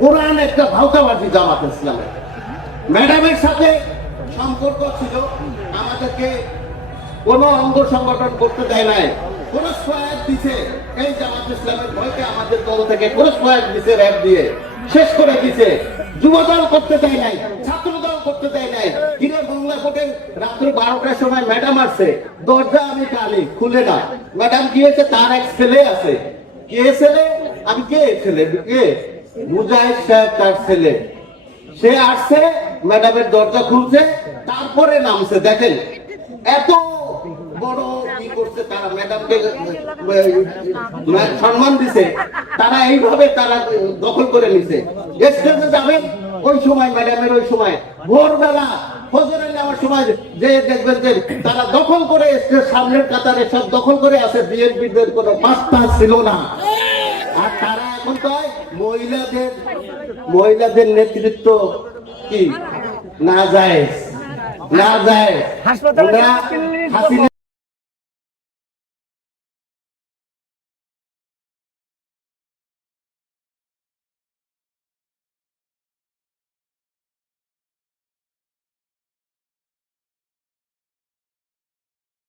কোরআন একটা জামাত ম্যাডামের সাথে সম্পর্ক ছিল, আমাদেরকে কোন অঙ্গ সংগঠন করতে দেয় নাই। দিছে, এই ইসলামের ভয়কে আমাদের দল থেকে দিছে দিয়ে শেষ করে দিছে। যুবদল করতে দেয় নাই, ছাত্র কিরে বাংলা কোটে রাত্রি বারোটার সময় ম্যাডাম আসছে দরজা আমি কালি খুলে না ম্যাডাম কি হয়েছে তার এক ছেলে আছে কে ছেলে আমি কে ছেলে কে মুজাহিদ সাহেব তার ছেলে সে আসছে ম্যাডামের দরজা খুলছে তারপরে নামছে দেখেন এত বড় কি করছে তারা ম্যাডামকে সম্মান দিছে তারা এইভাবে তারা দখল করে নিছে। স্টেজে যাবেন ওই সময় ম্যাডামের ওই সময়। ভোরবেলা ফজরে নেওয়ার সময় যে দেখবেন যে তারা দখল করে স্টেজ সামনের কাতারে সব দখল করে আছে বিএনপিদের কোনো পাত্তা ছিল না। আর তারা এখন মহিলাদের মহিলাদের নেতৃত্ব কি? না যায় না যায়। হাসপাতালে